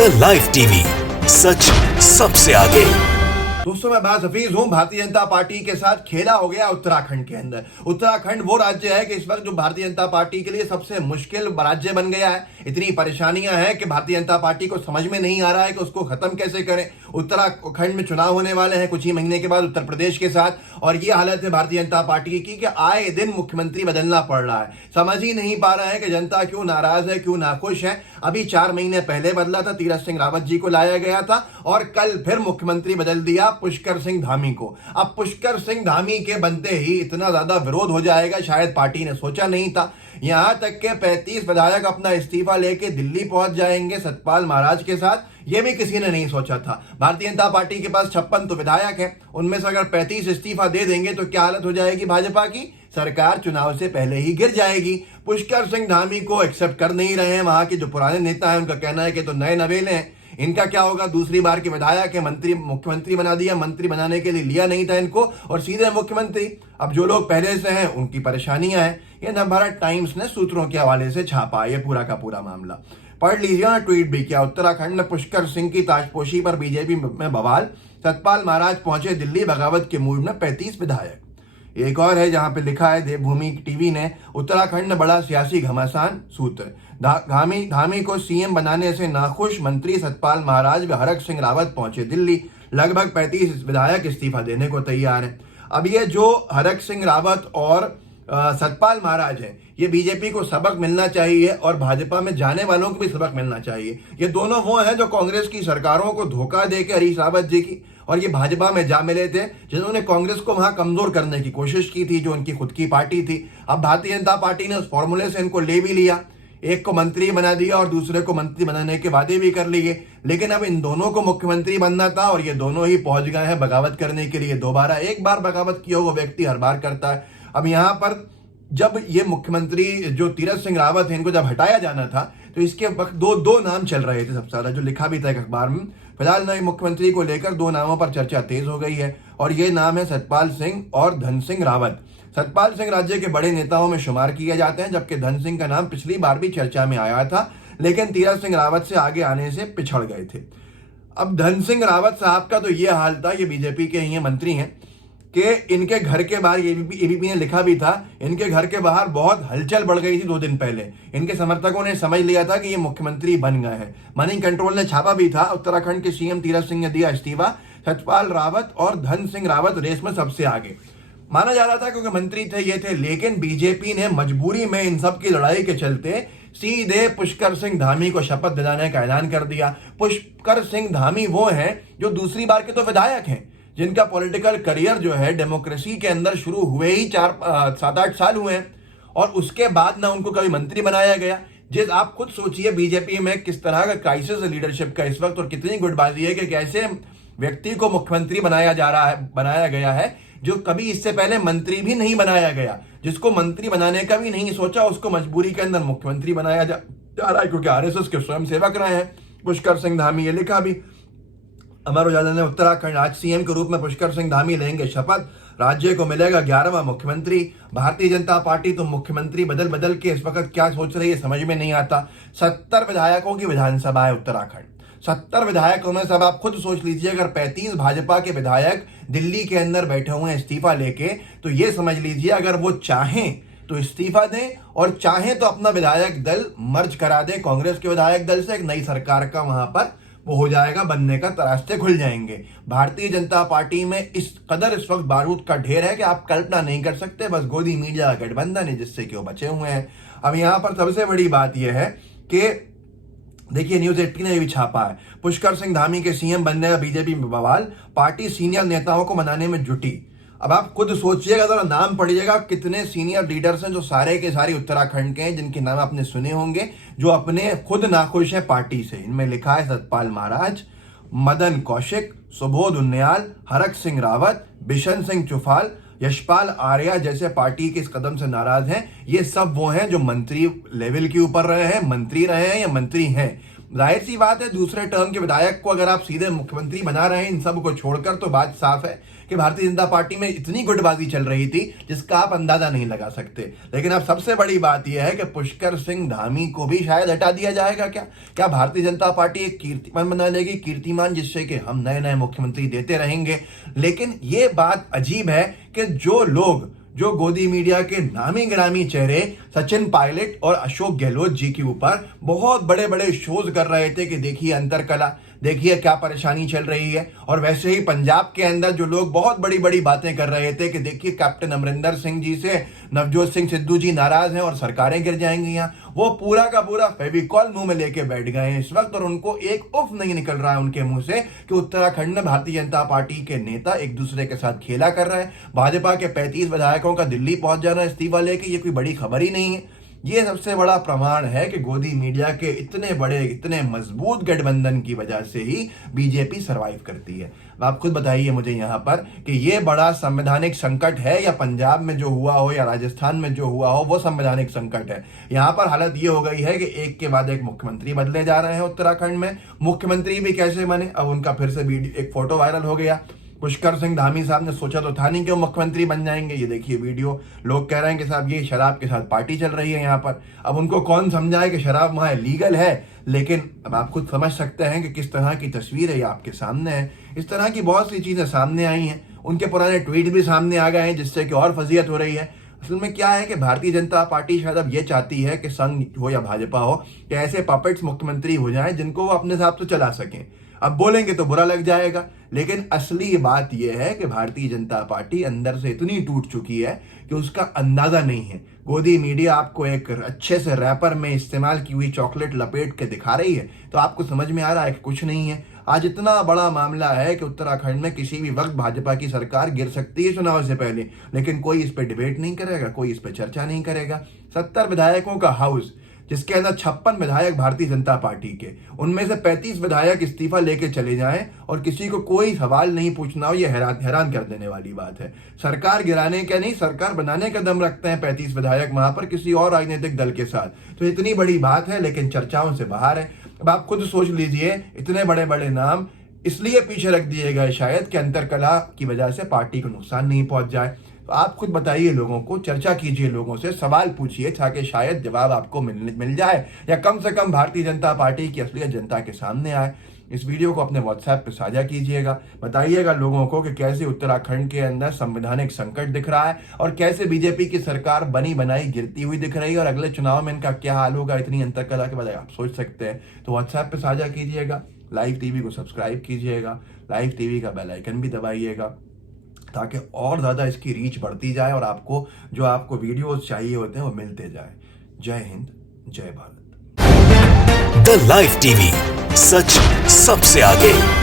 The live TV, सच सबसे आगे। दोस्तों मैं बात हफीज हूं। भारतीय जनता पार्टी के साथ खेला हो गया उत्तराखंड के अंदर। उत्तराखंड वो राज्य है कि इस वक्त जो भारतीय जनता पार्टी के लिए सबसे मुश्किल राज्य बन गया है। इतनी परेशानियां हैं कि भारतीय जनता पार्टी को समझ में नहीं आ रहा है कि उसको खत्म कैसे करें। उत्तराखंड में चुनाव होने वाले हैं कुछ ही महीने के बाद उत्तर प्रदेश के साथ, और ये हालत है भारतीय जनता पार्टी की कि आए दिन मुख्यमंत्री बदलना पड़ रहा है। समझ ही नहीं पा रहा है कि जनता क्यों नाराज है, क्यों नाखुश है। अभी 4 महीने पहले बदला था, तीरथ सिंह रावत जी को लाया गया था, और कल फिर मुख्यमंत्री बदल दिया पुष्कर सिंह धामी को। अब पुष्कर सिंह धामी के बनते ही इतना ज्यादा विरोध हो जाएगा, शायद पार्टी ने सोचा नहीं था। यहां तक के 35 विधायक अपना इस्तीफा लेके दिल्ली पहुंच जाएंगे सतपाल महाराज के साथ, यह भी किसी ने नहीं सोचा था। भारतीय जनता पार्टी के पास 56 तो विधायक हैं, उनमें से अगर 35 इस्तीफा दे देंगे तो क्या हालत हो जाएगी भाजपा की। सरकार चुनाव से पहले ही गिर जाएगी। पुष्कर सिंह धामी को एक्सेप्ट कर नहीं रहे हैं वहां के जो पुराने नेता हैं। उनका कहना है कि तो नए नवेले हैं, इनका क्या होगा। दूसरी बार के विधायक है, मंत्री मुख्यमंत्री बना दिया, मंत्री बनाने के लिए लिया नहीं था इनको और सीधे मुख्यमंत्री। अब जो लोग पहले से हैं उनकी परेशानियां हैं। ये नवभारत टाइम्स ने सूत्रों के हवाले से छापा ये पूरा का पूरा मामला। पढ़ लीजिए ना, ट्वीट भी किया। उत्तराखंड में पुष्कर सिंह की ताजपोशी पर बीजेपी में बवाल, सतपाल महाराज पहुंचे दिल्ली, बगावत के मूड में 35 विधायक। एक और है जहां पे लिखा है देवभूमि टीवी ने, उत्तराखंड में बड़ा सियासी घमासान, सूत्र धामी को सीएम बनाने से नाखुश मंत्री सतपाल महाराज व हरक सिंह रावत पहुंचे दिल्ली, लगभग 35 विधायक इस्तीफा देने को तैयार हैं। अब ये जो हरक सिंह रावत और सतपाल महाराज है, ये बीजेपी को सबक मिलना चाहिए और भाजपा में जाने वालों को भी सबक मिलना चाहिए। ये दोनों वो हैं जो कांग्रेस की सरकारों को धोखा देके हरीश रावत जी की, और ये भाजपा में जा मिले थे जिन्होंने कांग्रेस को वहां कमजोर करने की कोशिश की थी, जो उनकी खुद की पार्टी थी। अब भारतीय जनता पार्टी ने उस फॉर्मूले से इनको ले भी लिया, एक को मंत्री बना दिया और दूसरे को मंत्री बनाने के वादे भी कर लिए। लेकिन अब इन दोनों को मुख्यमंत्री बनना था और ये दोनों ही पहुंच गए हैं बगावत करने के लिए। दोबारा एक बार बगावत किया वो व्यक्ति हर बार करता है। अब यहाँ पर जब ये मुख्यमंत्री जो तीरथ सिंह रावत है, इनको जब हटाया जाना था तो इसके वक्त दो नाम चल रहे थे सबसे ज्यादा, जो लिखा भी था एक अखबार में। फिलहाल नए मुख्यमंत्री को लेकर 2 नामों पर चर्चा तेज हो गई है, और ये नाम है सतपाल सिंह और धन सिंह रावत। सतपाल सिंह राज्य के बड़े नेताओं में शुमार किए जाते हैं, जबकि धन सिंह का नाम पिछली बार भी चर्चा में आया था, लेकिन तीरथ सिंह रावत से आगे आने से पिछड़ गए थे। अब धन सिंह रावत साहब का तो ये हाल था, ये बीजेपी के ही मंत्री हैं, कि इनके घर के बाहर, एबीपी ने लिखा भी था, इनके घर के बाहर बहुत हलचल बढ़ गई थी 2 दिन पहले। इनके समर्थकों ने समझ लिया था कि ये मुख्यमंत्री बन गए हैं। मनी कंट्रोल ने छापा भी था, उत्तराखंड के सीएम तीरथ सिंह ने दिया इस्तीफा, सतपाल रावत और धन सिंह रावत रेस में सबसे आगे माना जा रहा था क्योंकि मंत्री थे ये थे। लेकिन बीजेपी ने मजबूरी में इन सब की लड़ाई के चलते सीधे पुष्कर सिंह धामी को शपथ दिलाने का ऐलान कर दिया। पुष्कर सिंह धामी वो हैं जो दूसरी बार के तो विधायक हैं, जिनका पॉलिटिकल करियर जो है डेमोक्रेसी के अंदर शुरू हुए ही 7-8 साल हुए हैं, और उसके बाद ना उनको कभी मंत्री बनाया गया। जिस आप खुद सोचिए बीजेपी में किस तरह का क्राइसिस है लीडरशिप का इस वक्त, और कितनी गुटबाजी है कि कैसे व्यक्ति को मुख्यमंत्री बनाया गया है जो कभी इससे पहले मंत्री भी नहीं बनाया गया। जिसको मंत्री बनाने का भी नहीं सोचा उसको मजबूरी के अंदर मुख्यमंत्री बनाया जा रहा है, क्योंकि आरएसएस के स्वयं सेवक रहे हैं पुष्कर सिंह धामी। ये लिखा भी अमर उजाला ने, उत्तराखंड आज सीएम के रूप में पुष्कर सिंह धामी लेंगे शपथ, राज्य को मिलेगा 11वां मुख्यमंत्री। भारतीय जनता पार्टी तो मुख्यमंत्री बदल के इस वक्त क्या सोच रही है समझ में नहीं आता। 70 विधायकों की विधानसभा है उत्तराखंड, 70 विधायकों में सब आप खुद सोच लीजिए, अगर 35 भाजपा के विधायक दिल्ली के अंदर बैठे हुए हैं इस्तीफा लेके, तो ये समझ लीजिए अगर वो चाहें तो इस्तीफा दें, और चाहें तो अपना विधायक दल मर्ज करा दें कांग्रेस के विधायक दल से, एक नई सरकार का वहां पर वो हो जाएगा, बनने का रास्ते खुल जाएंगे। भारतीय जनता पार्टी में इस कदर इस वक्त बारूद का ढेर है कि आप कल्पना नहीं कर सकते। बस गोदी मीडिया गठबंधन है जिससे कि वो बचे हुए हैं। अब यहाँ पर सबसे बड़ी बात यह है कि देखिए न्यूज 18 ने भी छापा है, पुष्कर सिंह धामी के सीएम बनने का बीजेपी में बवाल, पार्टी सीनियर नेताओं को मनाने में जुटी। अब आप खुद सोचिएगा, जरा नाम पढ़िएगा कितने सीनियर लीडर्स हैं जो सारे के सारे उत्तराखंड के हैं, जिनके नाम आपने सुने होंगे, जो अपने खुद नाखुश है पार्टी से। इनमें लिखा है सतपाल महाराज, मदन कौशिक, सुबोध उनियाल, हरक सिंह रावत, बिशन सिंह चुफाल, यशपाल आर्या जैसे पार्टी के इस कदम से नाराज हैं। ये सब वो हैं जो मंत्री लेवल के ऊपर रहे हैं, मंत्री रहे हैं या मंत्री हैं। जाहिर सी बात है, दूसरे टर्म के विधायक को अगर आप सीधे मुख्यमंत्री बना रहे हैं इन सब को छोड़कर, तो बात साफ है कि भारतीय जनता पार्टी में इतनी गुटबाजी चल रही थी जिसका आप अंदाजा नहीं लगा सकते। लेकिन अब सबसे बड़ी बात यह है कि पुष्कर सिंह धामी को भी शायद हटा दिया जाएगा। क्या भारतीय जनता पार्टी एक कीर्तिमान बना लेगी, कीर्तिमान जिससे कि हम नए नए मुख्यमंत्री देते रहेंगे। लेकिन ये बात अजीब है कि जो गोदी मीडिया के नामी गिरामी चेहरे सचिन पायलट और अशोक गहलोत जी के ऊपर बहुत बड़े बड़े शोज कर रहे थे कि देखिए अंतरकला, देखिए क्या परेशानी चल रही है, और वैसे ही पंजाब के अंदर जो लोग बहुत बड़ी बड़ी बातें कर रहे थे कि देखिए कैप्टन अमरिंदर सिंह जी से नवजोत सिंह सिद्धू जी नाराज हैं और सरकारें गिर जाएंगी, यहाँ वो पूरा का पूरा फेविकॉल मुंह में लेके बैठ गए हैं इस वक्त, और उनको एक उफ नहीं निकल रहा है उनके मुंह से कि उत्तराखंड में भारतीय जनता पार्टी के नेता एक दूसरे के साथ खेला कर रहे हैं। भाजपा के 35 विधायकों का दिल्ली पहुंच जाना इस्तीफा लेके, ये कोई बड़ी खबर ही नहीं है। ये सबसे बड़ा प्रमाण है कि गोदी मीडिया के इतने बड़े इतने मजबूत गठबंधन की वजह से ही बीजेपी सरवाइव करती है। आप खुद बताइए मुझे यहाँ पर कि ये बड़ा संवैधानिक संकट है, या पंजाब में जो हुआ हो या राजस्थान में जो हुआ हो वो संवैधानिक संकट है। यहाँ पर हालत ये हो गई है कि एक के बाद एक मुख्यमंत्री बदले जा रहे हैं उत्तराखंड में। मुख्यमंत्री भी कैसे बने, अब उनका फिर से एक फोटो वायरल हो गया। पुष्कर सिंह धामी साहब ने सोचा तो था नहीं कि वो मुख्यमंत्री बन जाएंगे। ये देखिए वीडियो, लोग कह रहे हैं कि साहब ये शराब के साथ पार्टी चल रही है यहाँ पर। अब उनको कौन समझाए कि शराब वहाँ लीगल है, लेकिन अब आप खुद समझ सकते हैं कि किस तरह की तस्वीर है ये आपके सामने है। इस तरह की बहुत सी चीजें सामने आई हैं, उनके पुराने ट्वीट भी सामने आ गए हैं जिससे कि और फजीयत हो रही है। असल में क्या है कि भारतीय जनता पार्टी शायद अब ये चाहती है कि संघ हो या भाजपा हो कि ऐसे पपेट्स मुख्यमंत्री हो जाएं जिनको वो अपने हिसाब से चला सकें। अब बोलेंगे तो बुरा लग जाएगा, लेकिन असली बात यह है कि भारतीय जनता पार्टी अंदर से इतनी टूट चुकी है कि उसका अंदाजा नहीं है। गोदी मीडिया आपको एक अच्छे से रैपर में इस्तेमाल की हुई चॉकलेट लपेट के दिखा रही है तो आपको समझ में आ रहा है कि कुछ नहीं है। आज इतना बड़ा मामला है कि उत्तराखंड में किसी भी वक्त भाजपा की सरकार गिर सकती है चुनाव से पहले, लेकिन कोई इस पर डिबेट नहीं करेगा, कोई इस पर चर्चा नहीं करेगा। 70 विधायकों का हाउस जिसके अंदर 56 विधायक भारतीय जनता पार्टी के, उनमें से 35 विधायक इस्तीफा लेके चले जाएं और किसी को कोई सवाल नहीं पूछना हो, ये हैरान कर देने वाली बात है। सरकार गिराने का नहीं, सरकार बनाने का दम रखते हैं 35 विधायक वहां पर किसी और राजनीतिक दल के साथ। तो इतनी बड़ी बात है, लेकिन चर्चाओं से बाहर है। अब आप खुद सोच लीजिए, इतने बड़े बड़े नाम इसलिए पीछे रख दिए गए शायद कि अंतरकला की वजह से पार्टी को नुकसान नहीं पहुंच जाए। तो आप खुद बताइए, लोगों को चर्चा कीजिए, लोगों से सवाल पूछिए ताकि शायद जवाब आपको मिल जाए, या कम से कम भारतीय जनता पार्टी की असलियत जनता के सामने आए। इस वीडियो को अपने व्हाट्सएप पे साझा कीजिएगा, बताइएगा लोगों को कि कैसे उत्तराखंड के अंदर संवैधानिक संकट दिख रहा है और कैसे बीजेपी की सरकार बनी बनाई गिरती हुई दिख रही है, और अगले चुनाव में इनका क्या हाल होगा इतनी अंतरकला के बाद आप सोच सकते हैं। तो व्हाट्सएप पे साझा कीजिएगा, लाइव टीवी को सब्सक्राइब कीजिएगा, लाइव टीवी का बेल आइकन भी दबाइएगा ताकि और ज़्यादा इसकी रीच बढ़ती जाए और आपको जो आपको वीडियोस चाहिए होते हैं वो मिलते जाए। जय हिंद, जय भारत। द लाइव टीवी, सच सबसे आगे।